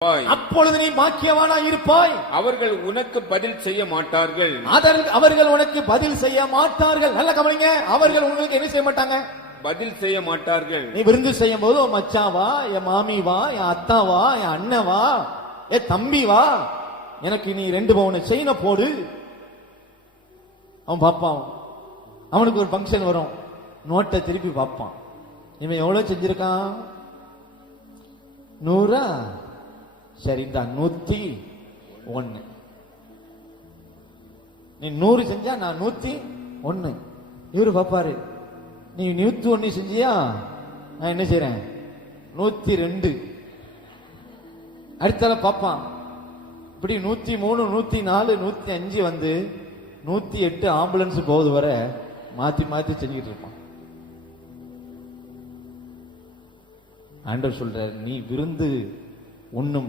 அப்பொழுது நீ பாக்கியவானா இருப்பாய். அவர்கள் உனக்கு பதில் செய்ய மாட்டார்கள். அவர்கள் உனக்கு பதில் செய்ய மாட்டார்கள். நல்ல கவனிங்க, அவர்கள் உங்களுக்கு என்ன செய்ய மாட்டாங்க? பதில் செய்ய மாட்டார்கள். நீ விருந்து செய்யும் போது உன் மச்சாவா, என் மாமி வா, என் அத்தாவா, என் அண்ணவா, என் தம்பி வா, எனக்கு நீ 2 பவுன் செயின போடு. அவன் பாப்பான். அவனுக்கு ஒரு பங்கன் வரும், நோட்டை திருப்பி பார்ப்பான். இவன் எவ்வளவு செஞ்சிருக்கான்? 100. சரி, இந்த 101. நீ 100 செஞ்சா நான் 101. இவரு பாப்பாரு, நீ 101 செஞ்சியா, நான் என்ன செய்யறேன் 102. அடுத்தால பாப்பான். இப்படி 103, 104, 105 வந்து 108 ஆம்புலன்ஸ் போகுது வர மாத்தி மாத்தி செஞ்சுட்டு இருப்பான். ஆண்டவர் சொல்ற, நீ விருந்து உண்ணும்